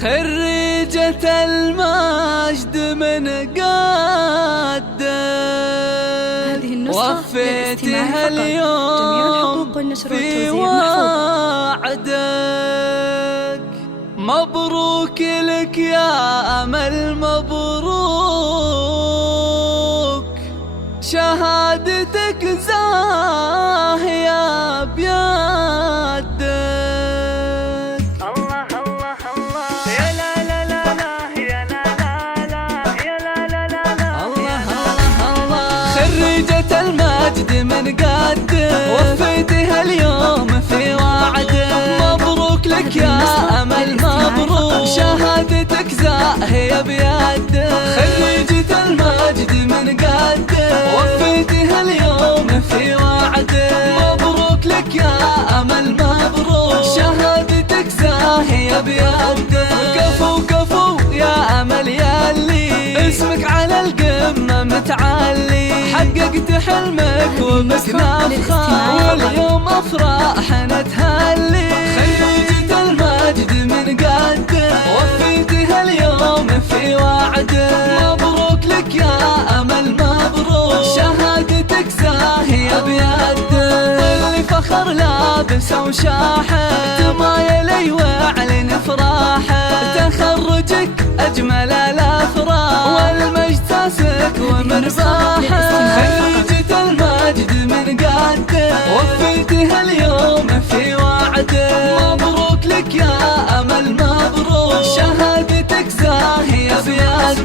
خريجة المجد من قدك هذه النسخة وفيتها اليوم في وعدك. مبروك لك يا أمل، مبروك شهادتك زاهية بيدك. الله الله الله يا لا لا لا لا يا لا لا لا يا لا لا لا لا الله الله الله. خريجة المجد من قدك وفيتها اليوم في وعدك. مبروك لك يا أمل، مبروك شهادتك زاهية بيدك. خريجة المجد من قدك وفيتها اليوم في وعدك. مبروك لك يا أمل، مبروك شهادتك زاهية بيدك. كفو كفو يا أمل ياللي اسمك على القمة متعلي. حققت حلمك وبسنا فخار واليوم أفراحنا تهلي. خريجة المجد من قدك وفيتها اليوم في وعدك. مبروك لك يا أمل، مبروك شهادتك زاهية بيدك. اللي فخر لابسه وشاحه تمايل وأعلن افراحه. تخرجك أجمل الأفراح والمجد تاسك ومرباحه. خريجة المجد من قدك وفيتها اليوم في وعدك. مبروك لك يا أمل، مبروك شهادتك زاهية بيدك.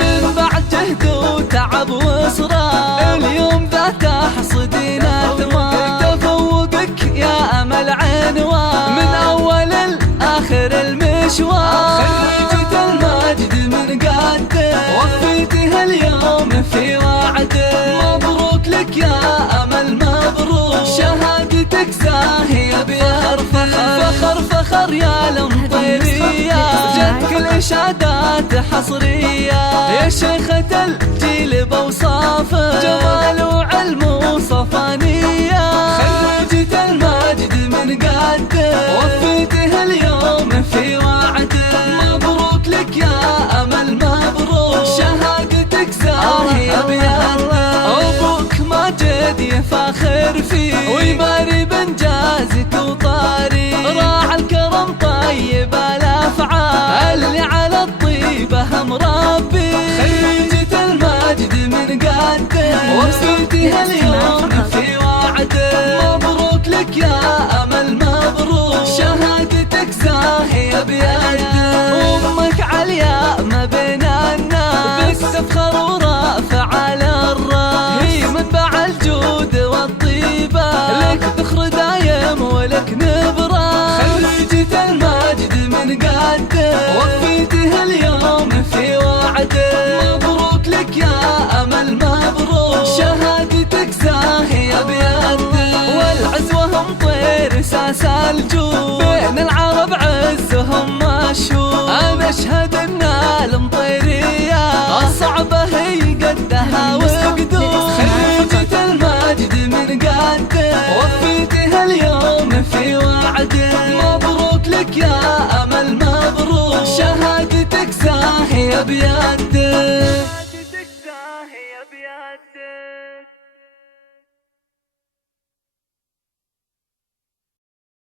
من بعد جهد وتعب وإصرار اليوم ذا تحصدين ثمار. تفوقك يا أمل عنوان من أول لآخر المشوار. خريجة المجد من قدك وفيتها اليوم في وعدك. مبروك لك يا أمل، مبروك شهادتك زاهية بيدك. فخر فخر يا الأمطيرية جتك الإشادات حصرية. يا شيخة الجيل بوصافه جمال وعلم وصفانية. خريجة المجد من قدك وفيتها اليوم في وعدك. مبروك لك يا أمل، مبروك شهادتك زاهية بيدك. أبوك ماجد يفاخر فيك ويباري بإنجازك وطاري. راعى الكرم طيب الأفعال اللي على الطيبة مربي. خريجة المجد من قدك وفيتها اليوم في وعدك. مبروك لك يا أمل، مبروك شهادتك زاهية بيدك. أمك عليا ما بين الناس بتفخر ورافع على الراس. هي منبع الجود والطيبة لك ذخر دايم ولك نبراس. خريجة المجد من قدك وفيتها اليوم في وعدك. مبروك لك يا أمل، مبروك شهادتك زاهية بيدك. والعزوة هم طير ساسات